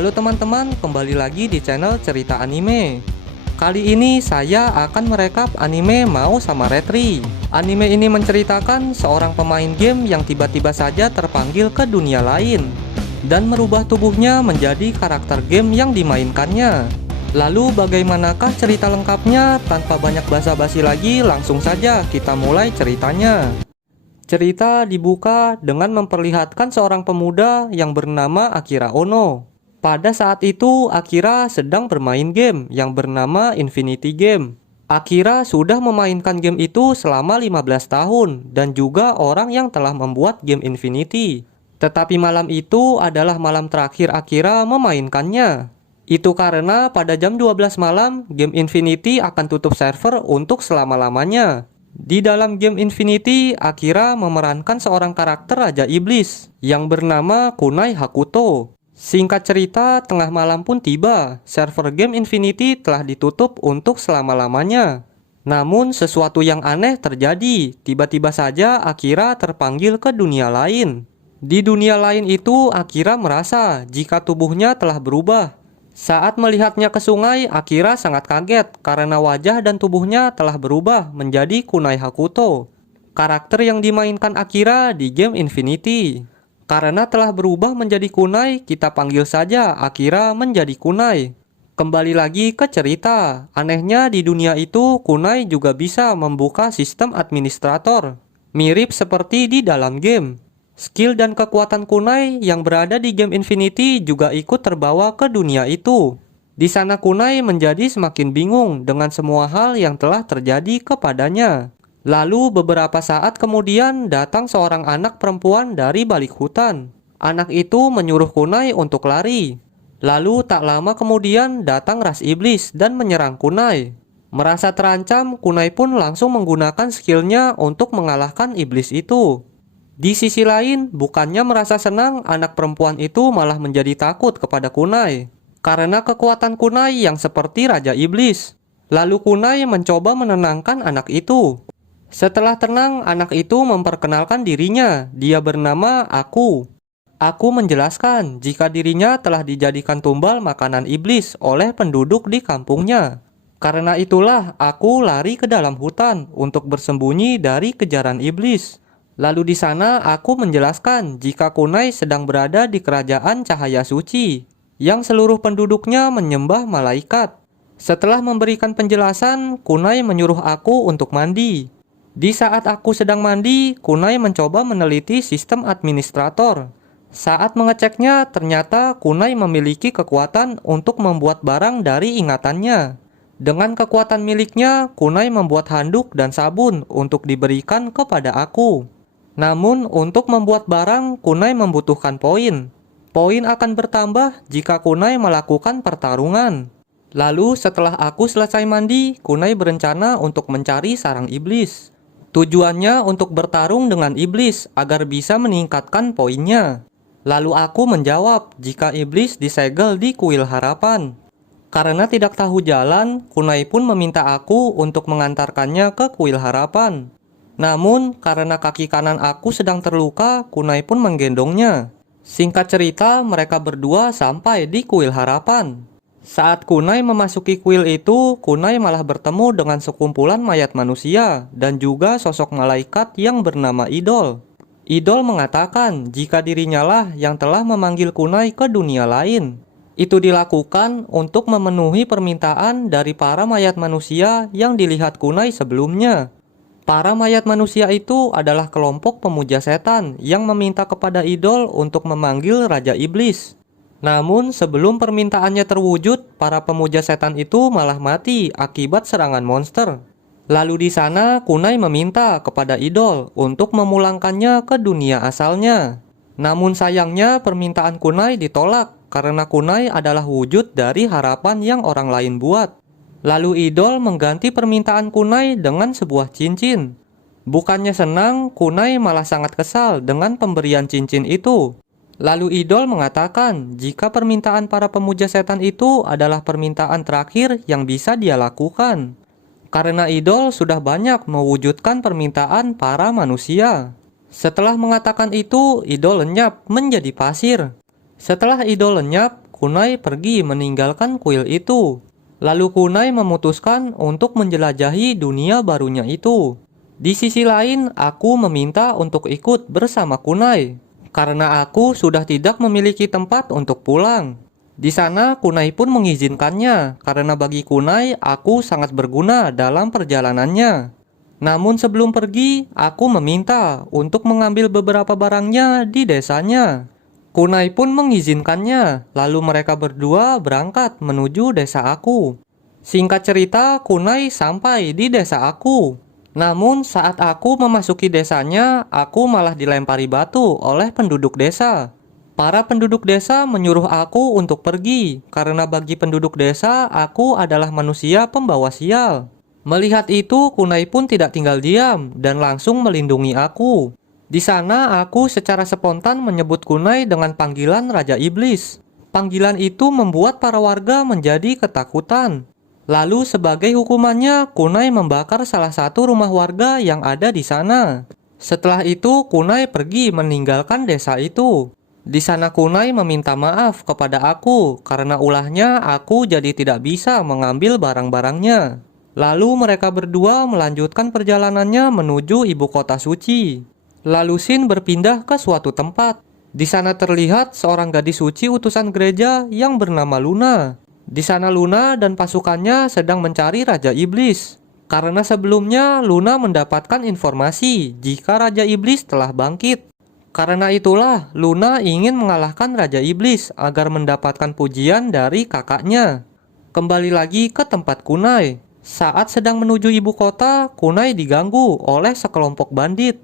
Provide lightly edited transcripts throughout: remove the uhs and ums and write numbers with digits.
Halo teman-teman, kembali lagi di channel Cerita Anime. Kali ini saya akan merekap anime Mao sama Retri. Anime ini menceritakan seorang pemain game yang tiba-tiba saja terpanggil ke dunia lain dan merubah tubuhnya menjadi karakter game yang dimainkannya. Lalu bagaimanakah cerita lengkapnya? Tanpa banyak basa-basi lagi, langsung saja kita mulai ceritanya. Cerita dibuka dengan memperlihatkan seorang pemuda yang bernama Akira Ono. Pada saat itu, Akira sedang bermain game yang bernama Infinity Game. Akira sudah memainkan game itu selama 15 tahun dan juga orang yang telah membuat game Infinity. Tetapi malam itu adalah malam terakhir Akira memainkannya. Itu karena pada jam 12 malam, game Infinity akan tutup server untuk selama-lamanya. Di dalam game Infinity, Akira memerankan seorang karakter Raja Iblis yang bernama Kunai Hakuto. Singkat cerita, tengah malam pun tiba. Server game Infinity telah ditutup untuk selama-lamanya. Namun sesuatu yang aneh terjadi. Tiba-tiba saja Akira terpanggil ke dunia lain. Di dunia lain itu, Akira merasa jika tubuhnya telah berubah. Saat melihatnya ke sungai, Akira sangat kaget karena wajah dan tubuhnya telah berubah menjadi Kunai Hakuto, karakter yang dimainkan Akira di game Infinity. Karena telah berubah menjadi Kunai, kita panggil saja Akira menjadi Kunai. Kembali lagi ke cerita, anehnya di dunia itu Kunai juga bisa membuka sistem administrator, mirip seperti di dalam game. Skill dan kekuatan Kunai yang berada di game Infinity juga ikut terbawa ke dunia itu. Di sana Kunai menjadi semakin bingung dengan semua hal yang telah terjadi kepadanya. Lalu beberapa saat kemudian datang seorang anak perempuan dari balik hutan. Anak itu menyuruh Kunai untuk lari. Lalu tak lama kemudian datang ras iblis dan menyerang Kunai. Merasa terancam, Kunai pun langsung menggunakan skillnya untuk mengalahkan iblis itu. Di sisi lain, bukannya merasa senang, anak perempuan itu malah menjadi takut kepada Kunai karena kekuatan Kunai yang seperti Raja Iblis. Lalu Kunai mencoba menenangkan anak itu. Setelah tenang, anak itu memperkenalkan dirinya. Dia bernama Aku. Aku menjelaskan jika dirinya telah dijadikan tumbal makanan iblis oleh penduduk di kampungnya. Karena itulah Aku lari ke dalam hutan untuk bersembunyi dari kejaran iblis. Lalu di sana aku menjelaskan jika Kunai sedang berada di kerajaan cahaya suci, yang seluruh penduduknya menyembah malaikat. Setelah memberikan penjelasan, Kunai menyuruh aku untuk mandi. Di saat aku sedang mandi, Kunai mencoba meneliti sistem administrator. Saat mengeceknya, ternyata Kunai memiliki kekuatan untuk membuat barang dari ingatannya. Dengan kekuatan miliknya, Kunai membuat handuk dan sabun untuk diberikan kepada aku. Namun, untuk membuat barang, Kunai membutuhkan poin. Poin akan bertambah jika Kunai melakukan pertarungan. Lalu, setelah aku selesai mandi, Kunai berencana untuk mencari sarang iblis. Tujuannya untuk bertarung dengan iblis agar bisa meningkatkan poinnya. Lalu aku menjawab jika iblis disegel di kuil harapan. Karena tidak tahu jalan, Kunai pun meminta aku untuk mengantarkannya ke kuil harapan. Namun, karena kaki kanan aku sedang terluka, Kunai pun menggendongnya. Singkat cerita, mereka berdua sampai di kuil harapan. Saat Kunai memasuki kuil itu, Kunai malah bertemu dengan sekumpulan mayat manusia dan juga sosok malaikat yang bernama Idol. Idol mengatakan jika dirinya lah yang telah memanggil Kunai ke dunia lain. Itu dilakukan untuk memenuhi permintaan dari para mayat manusia yang dilihat Kunai sebelumnya. Para mayat manusia itu adalah kelompok pemuja setan yang meminta kepada idol untuk memanggil Raja Iblis. Namun sebelum permintaannya terwujud, para pemuja setan itu malah mati akibat serangan monster. Lalu di sana Kunai meminta kepada idol untuk memulangkannya ke dunia asalnya. Namun sayangnya permintaan Kunai ditolak karena Kunai adalah wujud dari harapan yang orang lain buat. Lalu idol mengganti permintaan Kunai dengan sebuah cincin. Bukannya senang, Kunai malah sangat kesal dengan pemberian cincin itu. Lalu idol mengatakan jika permintaan para pemuja setan itu adalah permintaan terakhir yang bisa dia lakukan. Karena idol sudah banyak mewujudkan permintaan para manusia. Setelah mengatakan itu, idol lenyap menjadi pasir. Setelah idol lenyap, Kunai pergi meninggalkan kuil itu. Lalu Kunai memutuskan untuk menjelajahi dunia barunya itu. Di sisi lain, aku meminta untuk ikut bersama Kunai, karena aku sudah tidak memiliki tempat untuk pulang. Di sana, Kunai pun mengizinkannya, karena bagi Kunai, aku sangat berguna dalam perjalanannya. Namun sebelum pergi, aku meminta untuk mengambil beberapa barangnya di desanya. Kunai pun mengizinkannya, lalu mereka berdua berangkat menuju desa aku. Singkat cerita, Kunai sampai di desa aku. Namun saat aku memasuki desanya, aku malah dilempari batu oleh penduduk desa. Para penduduk desa menyuruh aku untuk pergi, karena bagi penduduk desa, aku adalah manusia pembawa sial. Melihat itu, Kunai pun tidak tinggal diam dan langsung melindungi aku. Di sana, aku secara spontan menyebut Kunai dengan panggilan Raja Iblis. Panggilan itu membuat para warga menjadi ketakutan. Lalu sebagai hukumannya, Kunai membakar salah satu rumah warga yang ada di sana. Setelah itu, Kunai pergi meninggalkan desa itu. Di sana Kunai meminta maaf kepada aku karena ulahnya aku jadi tidak bisa mengambil barang-barangnya. Lalu mereka berdua melanjutkan perjalanannya menuju ibu kota suci. Lalu Shin berpindah ke suatu tempat. Di sana terlihat seorang gadis suci utusan gereja yang bernama Luna. Di sana Luna dan pasukannya sedang mencari Raja Iblis. Karena sebelumnya Luna mendapatkan informasi jika Raja Iblis telah bangkit. Karena itulah Luna ingin mengalahkan Raja Iblis agar mendapatkan pujian dari kakaknya. Kembali lagi ke tempat Kunai. Saat sedang menuju ibu kota, Kunai diganggu oleh sekelompok bandit.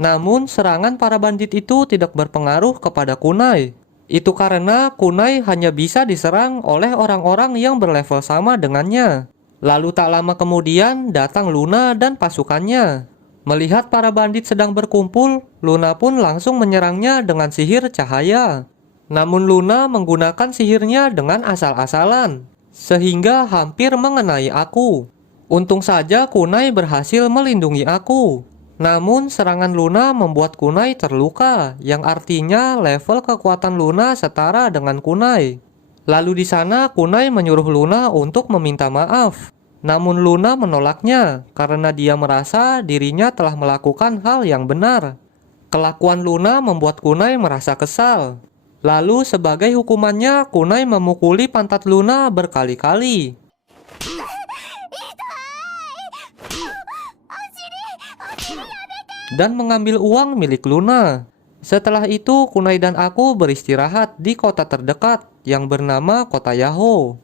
Namun serangan para bandit itu tidak berpengaruh kepada Kunai. Itu karena Kunai hanya bisa diserang oleh orang-orang yang berlevel sama dengannya. Lalu tak lama kemudian datang Luna dan pasukannya. Melihat para bandit sedang berkumpul, Luna pun langsung menyerangnya dengan sihir cahaya. Namun Luna menggunakan sihirnya dengan asal-asalan, sehingga hampir mengenai aku. Untung saja Kunai berhasil melindungi aku. Namun serangan Luna membuat Kunai terluka, yang artinya level kekuatan Luna setara dengan Kunai. Lalu di sana Kunai menyuruh Luna untuk meminta maaf. Namun Luna menolaknya karena dia merasa dirinya telah melakukan hal yang benar. Kelakuan Luna membuat Kunai merasa kesal. Lalu sebagai hukumannya Kunai memukuli pantat Luna berkali-kali dan mengambil uang milik Luna. Setelah itu Kunai dan aku beristirahat di kota terdekat yang bernama Kota Yahoo.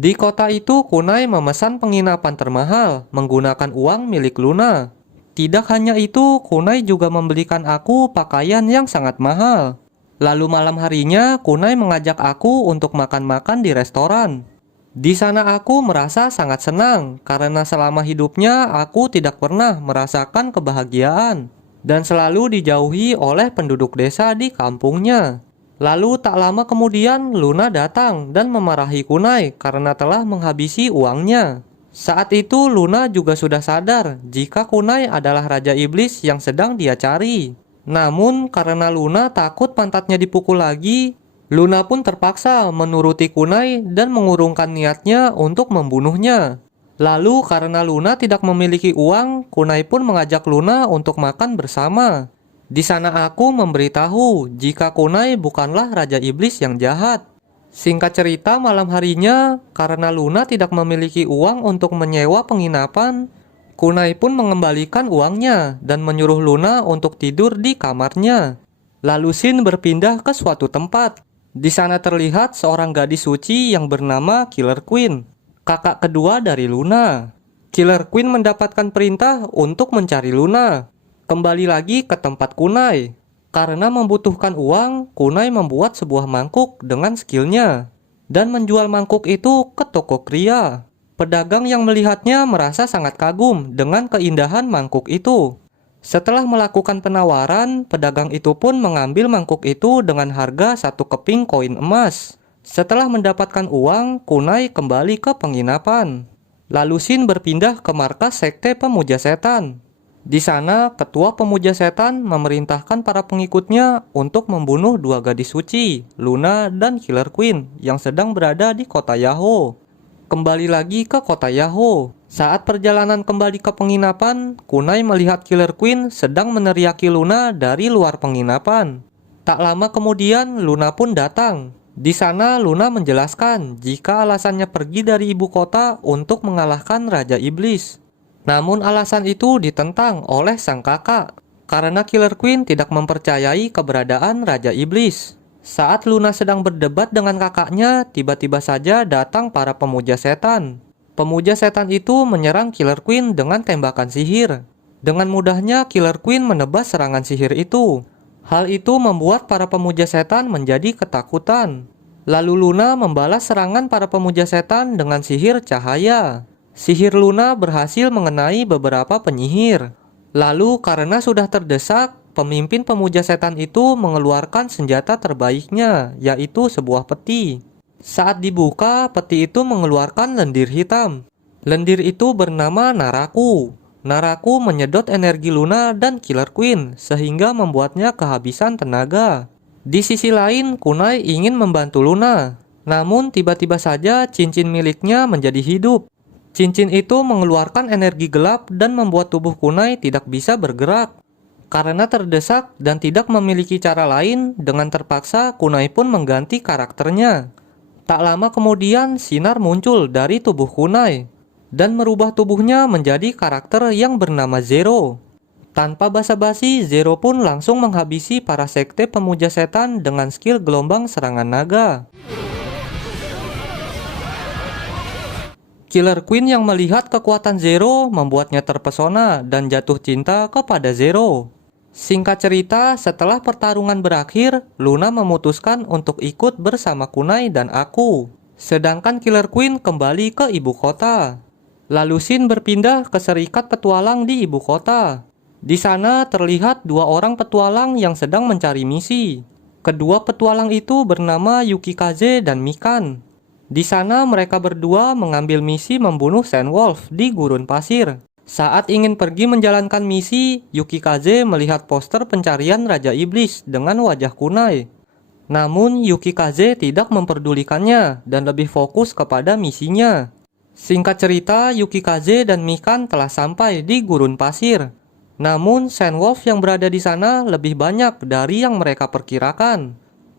Di kota itu Kunai memesan penginapan termahal menggunakan uang milik Luna. Tidak hanya itu, Kunai juga membelikan aku pakaian yang sangat mahal. Lalu malam harinya Kunai mengajak aku untuk makan-makan di restoran. Di sana aku merasa sangat senang karena selama hidupnya aku tidak pernah merasakan kebahagiaan dan selalu dijauhi oleh penduduk desa di kampungnya. Lalu tak lama kemudian Luna datang dan memarahi Kunai karena telah menghabisi uangnya. Saat itu Luna juga sudah sadar jika Kunai adalah Raja Iblis yang sedang dia cari. Namun karena Luna takut pantatnya dipukul lagi, Luna pun terpaksa menuruti Kunai dan mengurungkan niatnya untuk membunuhnya. Lalu karena Luna tidak memiliki uang, Kunai pun mengajak Luna untuk makan bersama. Di sana aku memberitahu jika Kunai bukanlah Raja Iblis yang jahat. Singkat cerita malam harinya, karena Luna tidak memiliki uang untuk menyewa penginapan, Kunai pun mengembalikan uangnya dan menyuruh Luna untuk tidur di kamarnya. Lalu Shin berpindah ke suatu tempat. Di sana terlihat seorang gadis suci yang bernama Killer Queen, kakak kedua dari Luna. Killer Queen mendapatkan perintah untuk mencari Luna. Kembali lagi ke tempat Kunai. Karena membutuhkan uang, Kunai membuat sebuah mangkuk dengan skillnya dan menjual mangkuk itu ke toko kria. Pedagang yang melihatnya merasa sangat kagum dengan keindahan mangkuk itu. Setelah melakukan penawaran, pedagang itu pun mengambil mangkuk itu dengan harga 1 keping koin emas. Setelah mendapatkan uang, Kunai kembali ke penginapan. Lalu Shin berpindah ke markas sekte pemuja setan. Di sana, ketua pemuja setan memerintahkan para pengikutnya untuk membunuh dua gadis suci, Luna dan Killer Queen, yang sedang berada di kota Yahoo. Kembali lagi ke kota Yahoo. Saat perjalanan kembali ke penginapan, Kunai melihat Killer Queen sedang meneriaki Luna dari luar penginapan. Tak lama kemudian, Luna pun datang. Di sana, Luna menjelaskan jika alasannya pergi dari ibu kota untuk mengalahkan Raja Iblis. Namun alasan itu ditentang oleh sang kakak, karena Killer Queen tidak mempercayai keberadaan Raja Iblis. Saat Luna sedang berdebat dengan kakaknya, tiba-tiba saja datang para pemuja setan. Pemuja setan itu menyerang Killer Queen dengan tembakan sihir. Dengan mudahnya Killer Queen menebas serangan sihir itu. Hal itu membuat para pemuja setan menjadi ketakutan. Lalu Luna membalas serangan para pemuja setan dengan sihir cahaya. Sihir Luna berhasil mengenai beberapa penyihir. Lalu karena sudah terdesak, pemimpin pemuja setan itu mengeluarkan senjata terbaiknya, yaitu sebuah peti. Saat dibuka, peti itu mengeluarkan lendir hitam. Lendir itu bernama Naraku. Naraku menyedot energi Luna dan Killer Queen, sehingga membuatnya kehabisan tenaga. Di sisi lain, Kunai ingin membantu Luna. Namun tiba-tiba saja cincin miliknya menjadi hidup. Cincin itu mengeluarkan energi gelap dan membuat tubuh Kunai tidak bisa bergerak. Karena terdesak dan tidak memiliki cara lain, dengan terpaksa Kunai pun mengganti karakternya. Tak lama kemudian sinar muncul dari tubuh Kunai dan merubah tubuhnya menjadi karakter yang bernama Zero. Tanpa basa-basi, Zero pun langsung menghabisi para sekte pemuja setan dengan skill gelombang serangan naga. Killer Queen yang melihat kekuatan Zero membuatnya terpesona dan jatuh cinta kepada Zero. Singkat cerita, setelah pertarungan berakhir, Luna memutuskan untuk ikut bersama Kunai dan aku. Sedangkan Killer Queen kembali ke ibu kota. Lalu Shin berpindah ke Serikat Petualang di ibu kota. Di sana terlihat dua orang petualang yang sedang mencari misi. Kedua petualang itu bernama Yukikaze dan Mikan. Di sana mereka berdua mengambil misi membunuh Sandwolf di gurun pasir. Saat ingin pergi menjalankan misi, Yukikaze melihat poster pencarian Raja Iblis dengan wajah Kunai. Namun Yukikaze tidak memperdulikannya dan lebih fokus kepada misinya. Singkat cerita, Yukikaze dan Mikan telah sampai di gurun pasir. Namun Sandwolf yang berada di sana lebih banyak dari yang mereka perkirakan.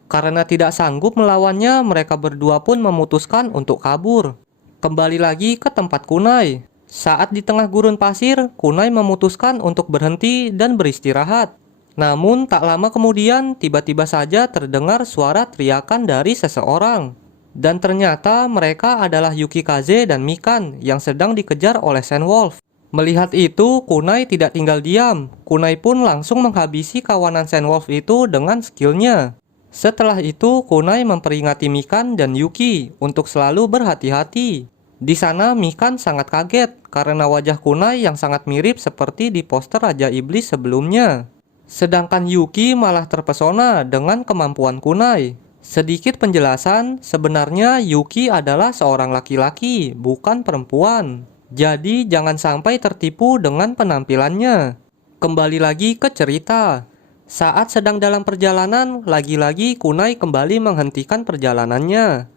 Karena tidak sanggup melawannya, mereka berdua pun memutuskan untuk kabur. Kembali lagi ke tempat Kunai. Saat di tengah gurun pasir, Kunai memutuskan untuk berhenti dan beristirahat. Namun tak lama kemudian, tiba-tiba saja terdengar suara teriakan dari seseorang. Dan ternyata mereka adalah Yukikaze dan Mikan yang sedang dikejar oleh Sandwolf. Melihat itu, Kunai tidak tinggal diam. Kunai pun langsung menghabisi kawanan Sandwolf itu dengan skillnya. Setelah itu, Kunai memperingati Mikan dan Yuki untuk selalu berhati-hati. Di sana Mikan sangat kaget karena wajah Kunai yang sangat mirip seperti di poster Raja Iblis sebelumnya. Sedangkan Yuki malah terpesona dengan kemampuan Kunai. Sedikit penjelasan, sebenarnya Yuki adalah seorang laki-laki, bukan perempuan. Jadi jangan sampai tertipu dengan penampilannya. Kembali lagi ke cerita. Saat sedang dalam perjalanan, lagi-lagi Kunai kembali menghentikan perjalanannya.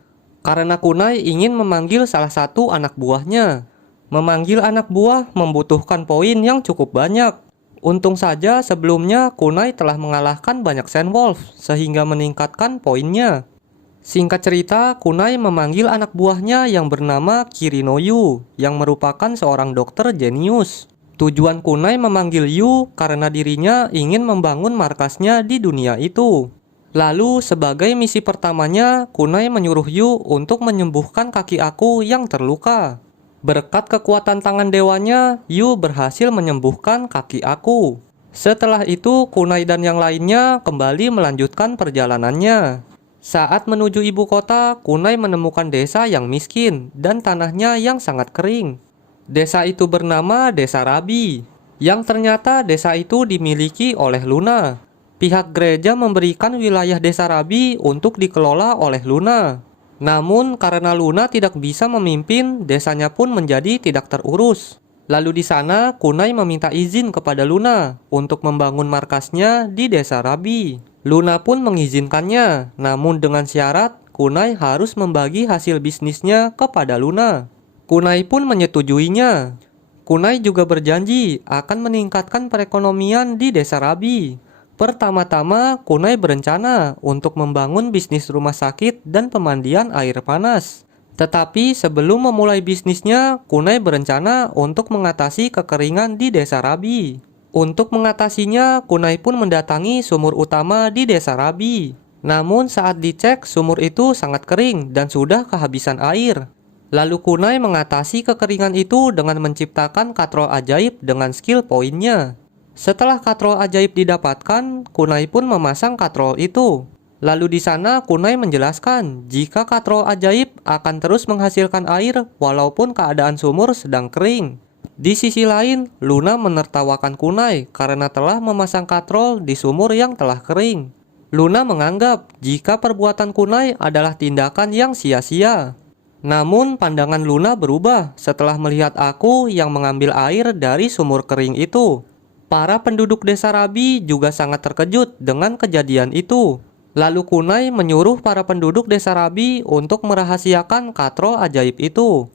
Karena Kunai ingin memanggil salah satu anak buahnya. Memanggil anak buah membutuhkan poin yang cukup banyak. Untung saja sebelumnya Kunai telah mengalahkan banyak Sandwolf, sehingga meningkatkan poinnya. Singkat cerita, Kunai memanggil anak buahnya yang bernama Kirinoyu, yang merupakan seorang dokter jenius. Tujuan Kunai memanggil Yu karena dirinya ingin membangun markasnya di dunia itu. Lalu sebagai misi pertamanya, Kunai menyuruh Yu untuk menyembuhkan kaki aku yang terluka. Berkat kekuatan tangan dewanya, Yu berhasil menyembuhkan kaki aku. Setelah itu, Kunai dan yang lainnya kembali melanjutkan perjalanannya. Saat menuju ibu kota, Kunai menemukan desa yang miskin dan tanahnya yang sangat kering. Desa itu bernama Desa Rabi, yang ternyata desa itu dimiliki oleh Luna. Pihak gereja memberikan wilayah Desa Rabi untuk dikelola oleh Luna. Namun karena Luna tidak bisa memimpin, desanya pun menjadi tidak terurus. Lalu di sana Kunai meminta izin kepada Luna untuk membangun markasnya di Desa Rabi. Luna pun mengizinkannya, namun dengan syarat Kunai harus membagi hasil bisnisnya kepada Luna. Kunai pun menyetujuinya. Kunai juga berjanji akan meningkatkan perekonomian di Desa Rabi. Pertama-tama, Kunai berencana untuk membangun bisnis rumah sakit dan pemandian air panas. Tetapi sebelum memulai bisnisnya, Kunai berencana untuk mengatasi kekeringan di Desa Rabi. Untuk mengatasinya, Kunai pun mendatangi sumur utama di Desa Rabi. Namun saat dicek, sumur itu sangat kering dan sudah kehabisan air. Lalu Kunai mengatasi kekeringan itu dengan menciptakan katrol ajaib dengan skill poinnya. Setelah katrol ajaib didapatkan, Kunai pun memasang katrol itu. Lalu di sana Kunai menjelaskan jika katrol ajaib akan terus menghasilkan air walaupun keadaan sumur sedang kering. Di sisi lain, Luna menertawakan Kunai karena telah memasang katrol di sumur yang telah kering. Luna menganggap jika perbuatan Kunai adalah tindakan yang sia-sia. Namun pandangan Luna berubah setelah melihat aku yang mengambil air dari sumur kering itu. Para penduduk Desa Rabi juga sangat terkejut dengan kejadian itu. Lalu Kunai menyuruh para penduduk Desa Rabi untuk merahasiakan katrol ajaib itu.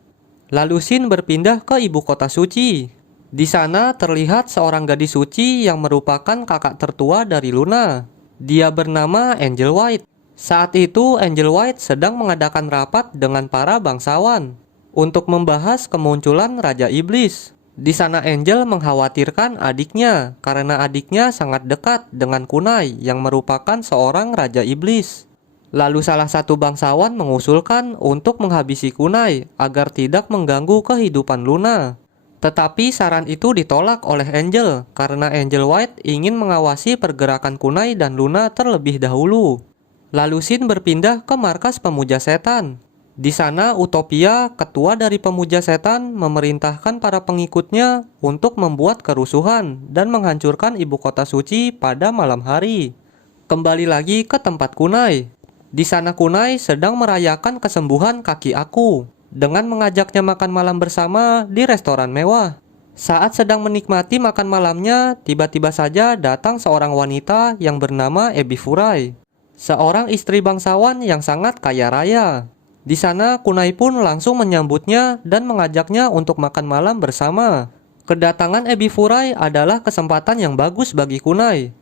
Lalu Shin berpindah ke ibu kota suci. Di sana terlihat seorang gadis suci yang merupakan kakak tertua dari Luna. Dia bernama Angel White. Saat itu Angel White sedang mengadakan rapat dengan para bangsawan untuk membahas kemunculan Raja Iblis. Di sana Angel mengkhawatirkan adiknya karena adiknya sangat dekat dengan Kunai yang merupakan seorang Raja Iblis. Lalu salah satu bangsawan mengusulkan untuk menghabisi Kunai agar tidak mengganggu kehidupan Luna. Tetapi saran itu ditolak oleh Angel karena Angel White ingin mengawasi pergerakan Kunai dan Luna terlebih dahulu. Lalu Shin berpindah ke markas pemuja setan. Di sana Utopia, ketua dari pemuja setan, memerintahkan para pengikutnya untuk membuat kerusuhan dan menghancurkan ibu kota suci pada malam hari. Kembali lagi ke tempat Kunai. Di sana Kunai sedang merayakan kesembuhan kaki aku dengan mengajaknya makan malam bersama di restoran mewah. Saat sedang menikmati makan malamnya, tiba-tiba saja datang seorang wanita yang bernama Ebi Furai, seorang istri bangsawan yang sangat kaya raya. Di sana Kunai pun langsung menyambutnya dan mengajaknya untuk makan malam bersama. Kedatangan Ebi Furai adalah kesempatan yang bagus bagi Kunai.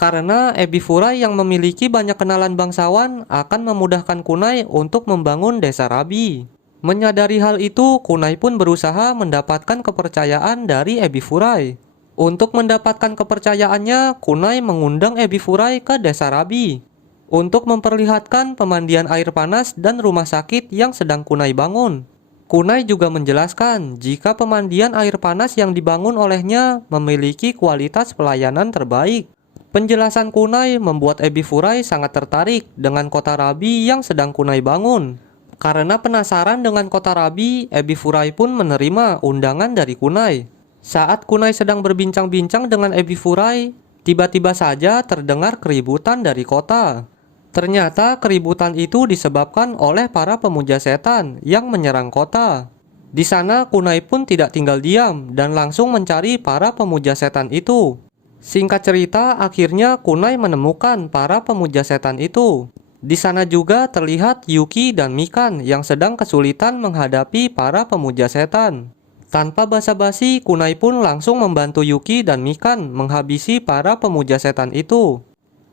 Karena Ebi Furai yang memiliki banyak kenalan bangsawan akan memudahkan Kunai untuk membangun Desa Rabi. Menyadari hal itu, Kunai pun berusaha mendapatkan kepercayaan dari Ebi Furai. Untuk mendapatkan kepercayaannya, Kunai mengundang Ebi Furai ke Desa Rabi untuk memperlihatkan pemandian air panas dan rumah sakit yang sedang Kunai bangun. Kunai juga menjelaskan jika pemandian air panas yang dibangun olehnya memiliki kualitas pelayanan terbaik. Penjelasan Kunai membuat Ebi Furai sangat tertarik dengan kota Rabi yang sedang Kunai bangun. Karena penasaran dengan kota Rabi, Ebi Furai pun menerima undangan dari Kunai. Saat Kunai sedang berbincang-bincang dengan Ebi Furai, tiba-tiba saja terdengar keributan dari kota. Ternyata keributan itu disebabkan oleh para pemuja setan yang menyerang kota. Di sana Kunai pun tidak tinggal diam dan langsung mencari para pemuja setan itu. Singkat cerita, akhirnya Kunai menemukan para pemuja setan itu. Di sana juga terlihat Yuki dan Mikan yang sedang kesulitan menghadapi para pemuja setan. Tanpa basa-basi, Kunai pun langsung membantu Yuki dan Mikan menghabisi para pemuja setan itu.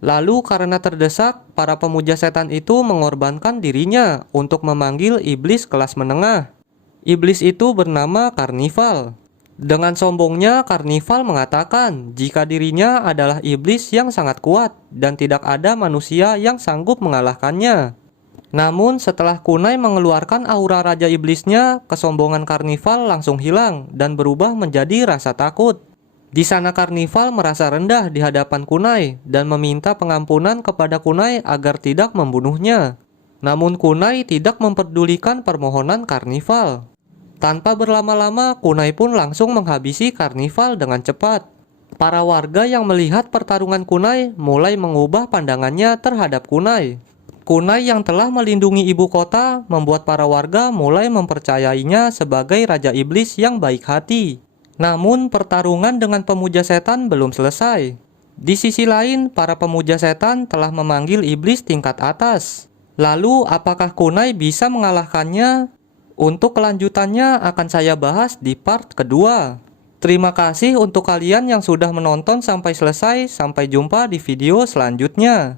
Lalu karena terdesak, para pemuja setan itu mengorbankan dirinya untuk memanggil iblis kelas menengah. Iblis itu bernama Karnival. Dengan sombongnya, Karnival mengatakan jika dirinya adalah iblis yang sangat kuat dan tidak ada manusia yang sanggup mengalahkannya. Namun setelah Kunai mengeluarkan aura Raja Iblisnya, kesombongan Karnival langsung hilang dan berubah menjadi rasa takut. Di sana Karnival merasa rendah di hadapan Kunai dan meminta pengampunan kepada Kunai agar tidak membunuhnya. Namun Kunai tidak memperdulikan permohonan Karnival. Tanpa berlama-lama, Kunai pun langsung menghabisi Karnival dengan cepat. Para warga yang melihat pertarungan Kunai mulai mengubah pandangannya terhadap Kunai. Kunai yang telah melindungi ibu kota membuat para warga mulai mempercayainya sebagai Raja Iblis yang baik hati. Namun pertarungan dengan pemuja setan belum selesai. Di sisi lain, para pemuja setan telah memanggil iblis tingkat atas. Lalu, apakah kunai bisa mengalahkannya? Untuk kelanjutannya akan saya bahas di part kedua. Terima kasih untuk kalian yang sudah menonton sampai selesai. Sampai jumpa di video selanjutnya.